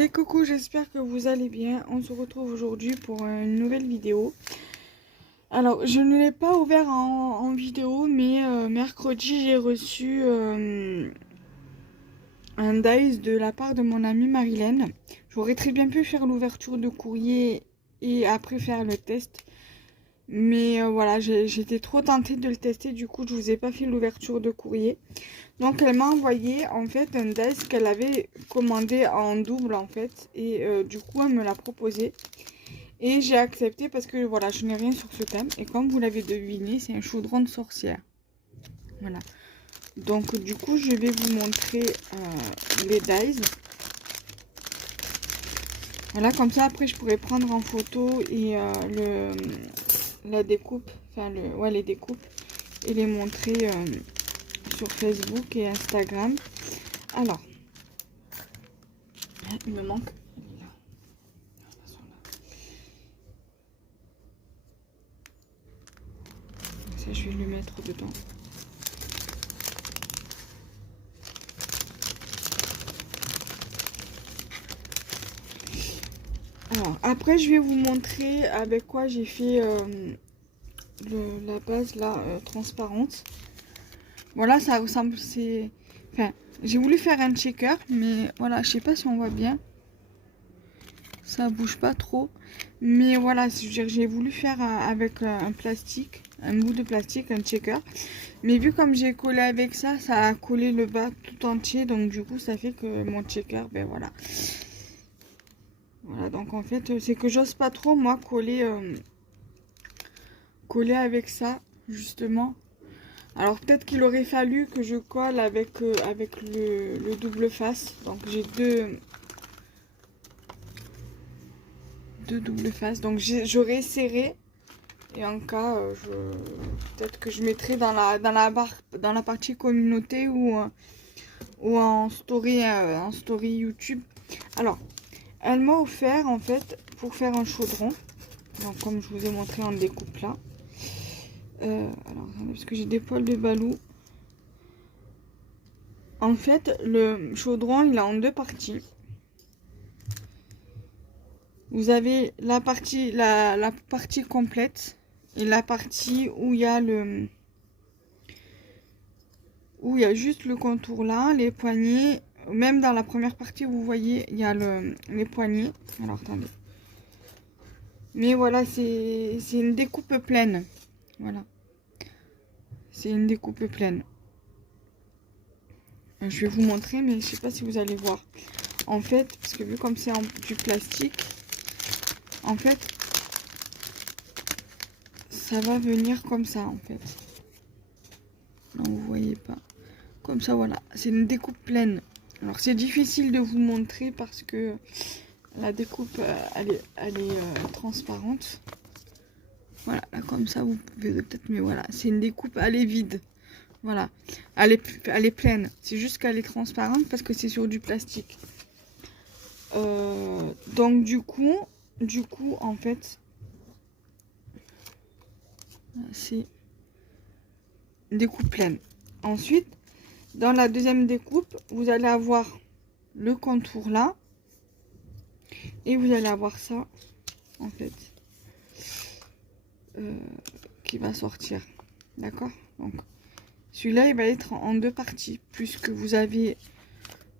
Et coucou, j'espère que vous allez bien. On se retrouve aujourd'hui pour une nouvelle vidéo. Alors, je ne l'ai pas ouvert en vidéo, mais mercredi, j'ai reçu un dice de la part de mon amie Marilène. J'aurais très bien pu faire l'ouverture de courrier et après faire le test. Mais voilà, j'étais trop tentée de le tester, du coup, je vous ai pas fait l'ouverture de courrier. Donc elle m'a envoyé en fait un dice qu'elle avait commandé en double en fait et du coup elle me l'a proposé et j'ai accepté parce que voilà, je n'ai rien sur ce thème et comme vous l'avez deviné, c'est un chaudron de sorcière. Voilà. Donc du coup je vais vous montrer les dice. Voilà, comme ça après je pourrais prendre en photo et la découpe, enfin les découpes et les montrer sur Facebook et Instagram. Alors, il me manque. Ça, je vais le mettre dedans. Alors, après, je vais vous montrer avec quoi j'ai fait la base là, transparente. Voilà, ça ressemble, c'est... Enfin, j'ai voulu faire un checker, mais voilà, je sais pas si on voit bien. Ça bouge pas trop. Mais voilà, j'ai voulu faire avec un plastique, un bout de plastique, un checker. Mais vu comme j'ai collé avec ça, ça a collé le bas tout entier. Donc du coup, ça fait que mon checker, ben voilà. Voilà, donc en fait, c'est que j'ose pas trop, moi, coller avec ça, justement. Alors peut-être qu'il aurait fallu que je colle avec le double face. Donc j'ai deux double face. Donc j'aurais serré. Et en cas, peut-être que je mettrai dans la partie communauté ou en story YouTube. Alors, elle m'a offert en fait pour faire un chaudron. Donc comme je vous ai montré en découpe là. Alors attendez, parce que j'ai des poils de balou. En fait, le chaudron il est en deux parties. Vous avez la partie complète et la partie où il y a juste le contour là, les poignets. Même dans la première partie, vous voyez, il y a les poignets. Alors attendez. Mais voilà, c'est une découpe pleine. Voilà. C'est une découpe pleine. Je vais vous montrer, mais je sais pas si vous allez voir. En fait, parce que vu comme c'est du plastique, en fait, ça va venir comme ça, en fait. Non, vous voyez pas. Comme ça, voilà. C'est une découpe pleine. Alors, c'est difficile de vous montrer parce que la découpe, elle est transparente. Voilà, là, comme ça, vous pouvez peut-être... Mais voilà, c'est une découpe, elle est vide. Voilà. Elle est pleine. C'est juste qu'elle est transparente parce que c'est sur du plastique. Donc, du coup, en fait, c'est une découpe pleine. Ensuite, dans la deuxième découpe, vous allez avoir le contour là. Et vous allez avoir ça, en fait, qui va sortir. D'accord? Donc, celui-là, il va être en deux parties, puisque vous avez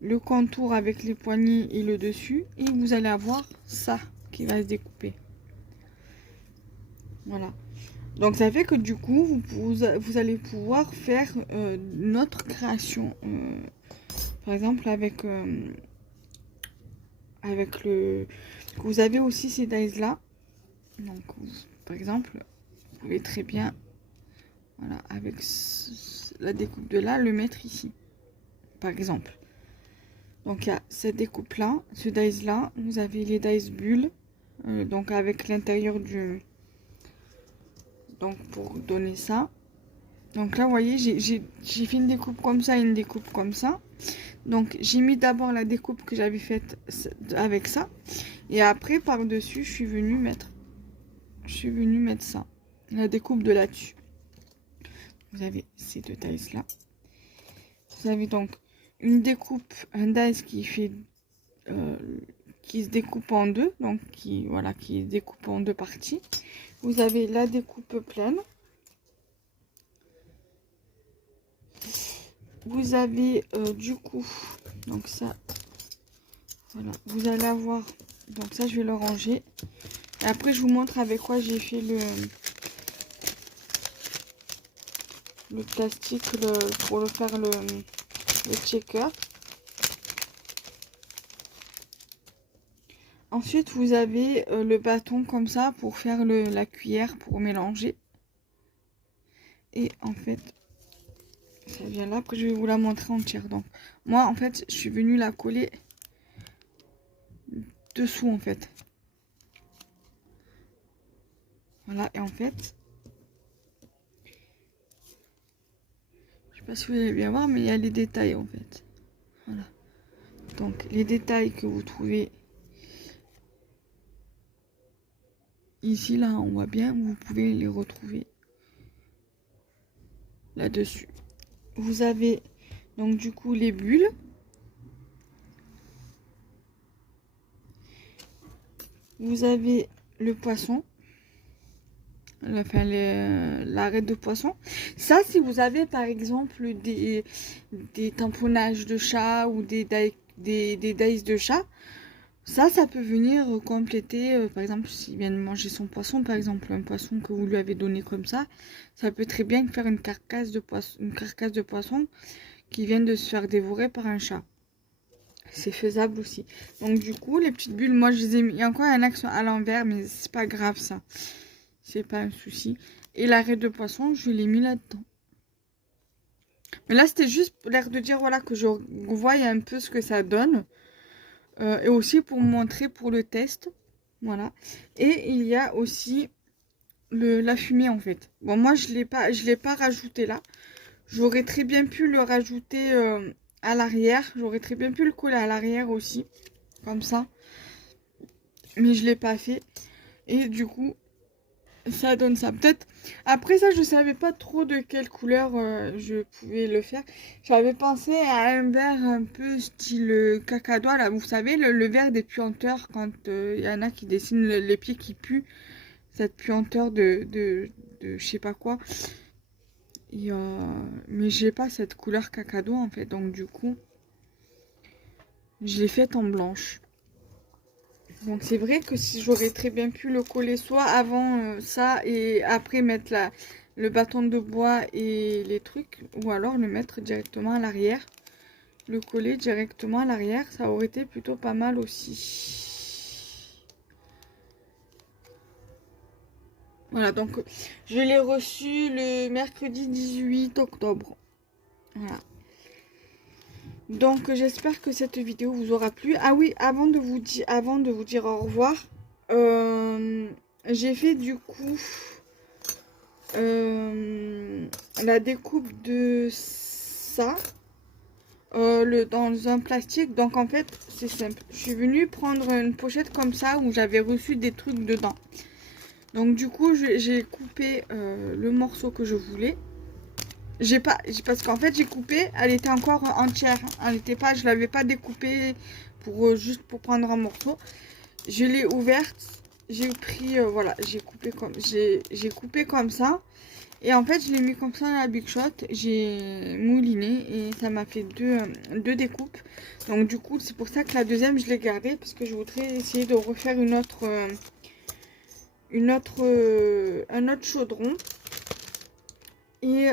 le contour avec les poignées et le dessus. Et vous allez avoir ça qui va se découper. Voilà. Donc, ça fait que du coup, vous allez pouvoir faire notre création. Par exemple, avec le... Vous avez aussi ces dies-là. Donc, par exemple, vous pouvez très bien, voilà, avec la découpe de là, le mettre ici, par exemple. Donc, il y a cette découpe-là, ce dice-là. Vous avez les dice bulles, donc avec l'intérieur du... Donc, pour donner ça. Donc là, vous voyez, j'ai fait une découpe comme ça et une découpe comme ça. Donc, j'ai mis d'abord la découpe que j'avais faite avec ça. Et après, par-dessus, je suis venue mettre ça. La découpe de là-dessus. Vous avez ces deux dice là. Vous avez donc une découpe, un dice qui fait qui se découpe en deux, donc qui se découpe en deux parties. Vous avez la découpe pleine. Vous avez du coup, donc ça, voilà, vous allez avoir, donc ça je vais le ranger. Et après je vous montre avec quoi j'ai fait le plastique pour le faire le checker. Ensuite vous avez le bâton comme ça pour faire la cuillère pour mélanger. Et en fait, ça vient là. Après je vais vous la montrer entière. Donc moi en fait je suis venue la coller dessous en fait. Voilà, et en fait, je sais pas si vous allez bien voir, mais il y a les détails en fait. Voilà. Donc les détails que vous trouvez ici, là, on voit bien, vous pouvez les retrouver là-dessus. Vous avez donc du coup les bulles. Vous avez le poisson. Enfin, l'arrêt de poisson. Ça, si vous avez par exemple des tamponnages de chat ou des dice de chat, ça peut venir compléter, par exemple, s'il vient de manger son poisson, par exemple, un poisson que vous lui avez donné comme ça peut très bien faire une carcasse de poisson qui vient de se faire dévorer par un chat. C'est faisable aussi. Donc du coup, les petites bulles, moi je les ai mis, il y a encore un axe à l'envers, mais c'est pas grave ça. C'est pas un souci. Et l'arrêt de poisson, je l'ai mis là-dedans. Mais là, c'était juste l'air de dire, voilà, que je voie un peu ce que ça donne. Et aussi pour montrer pour le test. Voilà. Et il y a aussi la fumée, en fait. Bon, moi, je l'ai pas rajouté là. J'aurais très bien pu le rajouter à l'arrière. J'aurais très bien pu le coller à l'arrière aussi. Comme ça. Mais je l'ai pas fait. Et du coup, ça donne ça. Peut-être après ça, je savais pas trop de quelle couleur je pouvais le faire. J'avais pensé à un vert un peu style cacadois là, vous savez le vert des puanteurs quand il y en a qui dessinent les pieds qui puent, cette puanteur de je sais pas quoi. Et, mais j'ai pas cette couleur cacadois en fait, donc du coup je l'ai faite en blanche. Donc c'est vrai que si j'aurais très bien pu le coller soit avant ça et après mettre le bâton de bois et les trucs, ou alors le mettre directement à l'arrière, le coller directement à l'arrière, ça aurait été plutôt pas mal aussi. Voilà, donc je l'ai reçu le mercredi 18 octobre. Voilà. Donc j'espère que cette vidéo vous aura plu. Ah oui, avant de vous dire au revoir, j'ai fait du coup la découpe de ça dans un plastique. Donc en fait c'est simple. Je suis venue prendre une pochette comme ça où j'avais reçu des trucs dedans. Donc du coup j'ai coupé le morceau que je voulais. Parce qu'en fait j'ai coupé, elle était encore entière, elle était pas, je l'avais pas découpée pour juste pour prendre un morceau. Je l'ai ouverte, j'ai pris voilà, j'ai coupé comme ça et en fait je l'ai mis comme ça dans la Big Shot, j'ai mouliné et ça m'a fait deux découpes. Donc du coup c'est pour ça que la deuxième je l'ai gardée parce que je voudrais essayer de refaire un autre chaudron. Et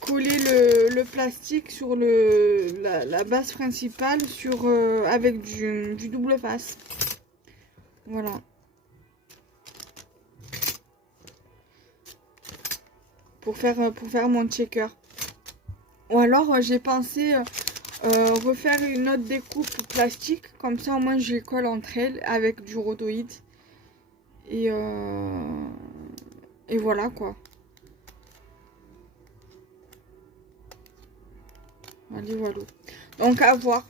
coller le plastique sur la base principale avec du double face. Voilà. Pour faire mon checker. Ou alors j'ai pensé refaire une autre découpe plastique. Comme ça au moins je les colle entre elles avec du rhodoïde. Et voilà quoi. Allez, voilà. Donc à voir.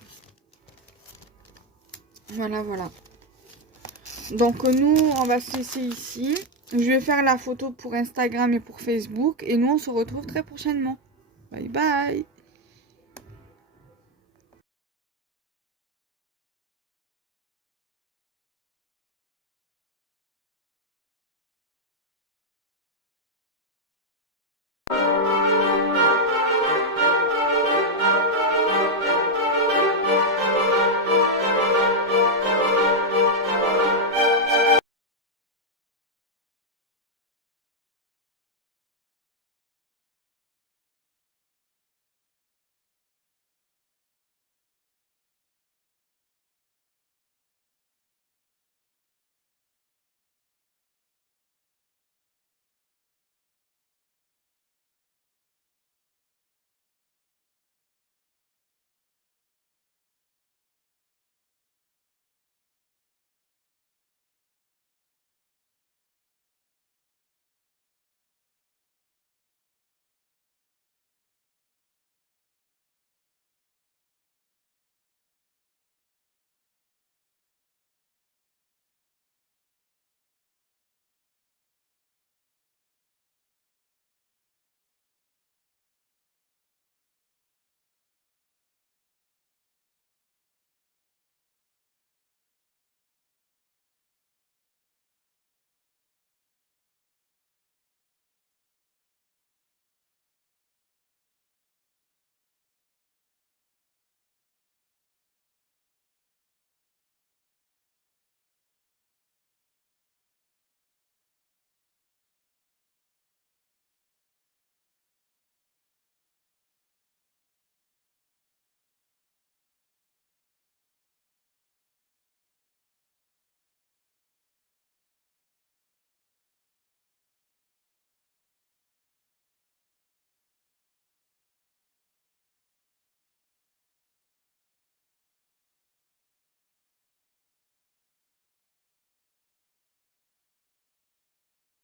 Voilà, voilà. Donc nous, on va se laisser ici. Je vais faire la photo pour Instagram et pour Facebook. Et nous, on se retrouve très prochainement. Bye bye.